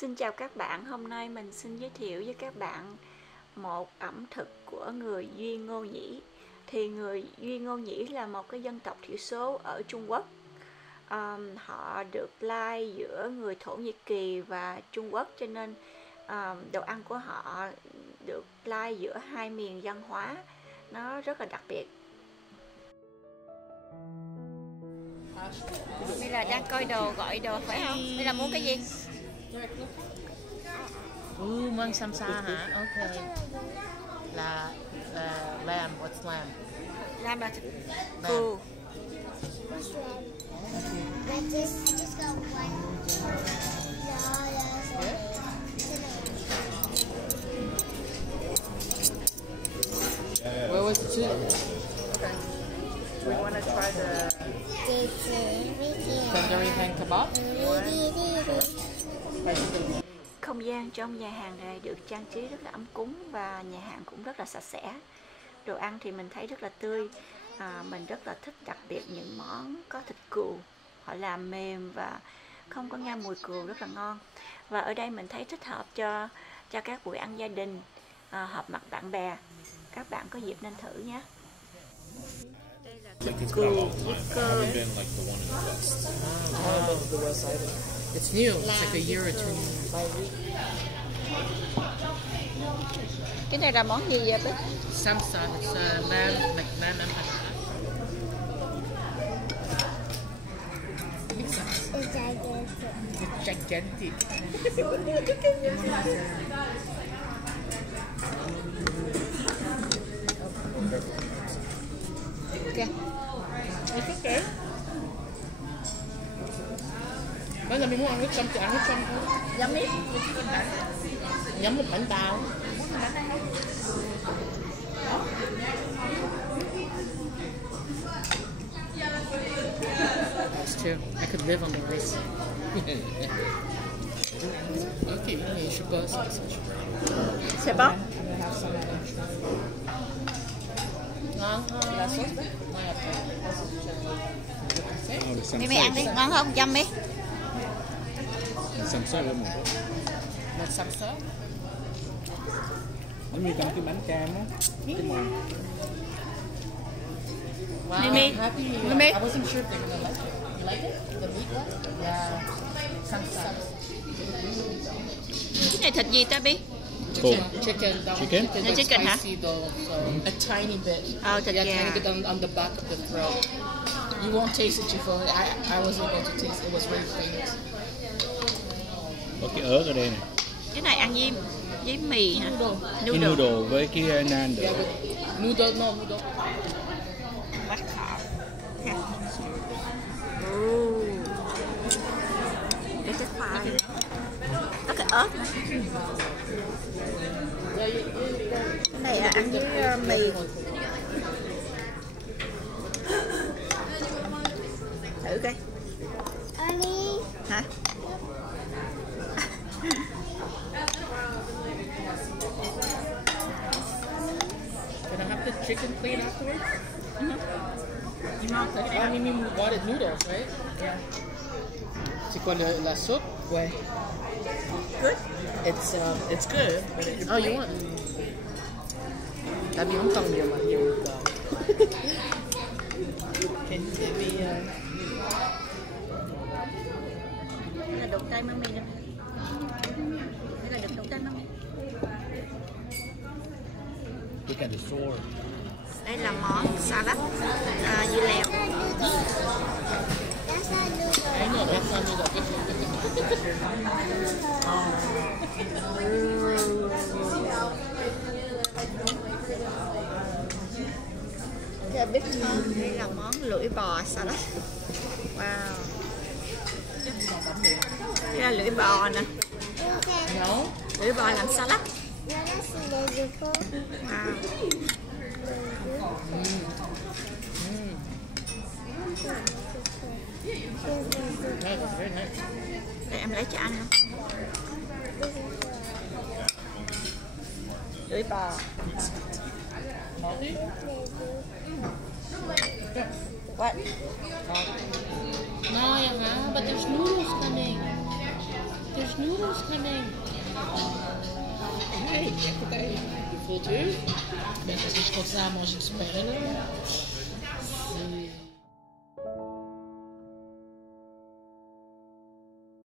Xin chào các bạn, hôm nay mình xin giới thiệu với các bạn một ẩm thực của người Duy Ngô Nhĩ. Thì người Duy Ngô Nhĩ là một cái dân tộc thiểu số ở Trung Quốc. Họ được lai giữa người Thổ Nhĩ Kỳ và Trung Quốc, cho nên đồ ăn của họ được lai giữa hai miền văn hóa, nó rất là đặc biệt. Đây là đang coi đồ, gọi đồ phải không? Đây là muốn cái gì? Món samsa hả? Ok. Là lamb, what's lamb? Lamb là thịt cừu. Where was the soup? Okay. Do we want to try the tandoori pan kebab? Không gian trong nhà hàng này được trang trí rất là ấm cúng và nhà hàng cũng rất là sạch sẽ. Đồ ăn thì mình thấy rất là tươi. Mình rất là thích đặc biệt những món có thịt cừu. Họ làm mềm và không có ngao mùi cừu, rất là ngon. Và ở đây mình thấy thích hợp cho các buổi ăn gia đình, họp mặt bạn bè. Các bạn có dịp nên thử nhé. Đây là thịt cừu với cơm. It's new. It's like a year or two. Cái này là món gì vậy? Samsa. It's lamb, like lamb empanadas. It's gigantic. Kìa. Đi cái kìa. Bây giờ mình muốn ăn nước chấm thì ăn nước chấm thôi. Nhắm ít. Nhắm một bánh bao. That's true. I could live on this. Okay, you should go. C'est bon? Ngon không? Mày ăn đi, ngon không? Dăm đi. Samsa luôn mà. Là samsa. Giống như trong cái bánh cam á. Cái màu. Wow, Mimi. Mimi. I wasn't sure if they were gonna like it. You like it? The meat one? Yeah. Samsa. Cái này thịt gì ta Bi? Chicken. Chicken? Like Chicken hả? spicy though, so a tiny bit. Thịt Yeah, gà. tiny bit on the back of the throat. You won't taste it, Chico. I was able to taste it. It was very faint. Có cái ớt ở đây này. Cái này ăn với mì hả? Cái noodle với cái naan được. Yeah, but noodle. Bát khảo. Cái khoai. Có cái ớt. Cái này là ăn với mì. Thử coi. Hả? Can I have the chicken plate afterwards? You want thử cái này? Mimi wanted noodles, right? Yeah. C'est quoi la soupe? Ouais. Good. It's good. But oh, you want? Tại vì không cần nhiều mà nhiều cờ. Can you give me Đây là đụng tay mami nữa. Đây là đụng tay mami. Look at the sword. Đây là món salad dưa leo. I know that's not noodle. Biết không? Đây là món lưỡi bò salad. Wow. Đây là lưỡi bò nè. No. Lưỡi bò làm salad. Wow. Nice, very nice. Để em lấy cho anh không? Lưỡi bò. What? No, but there's noodles coming. There's noodles coming. Hey, écoutez, il faut deux. Mais parce que je continue à manger du pain, là.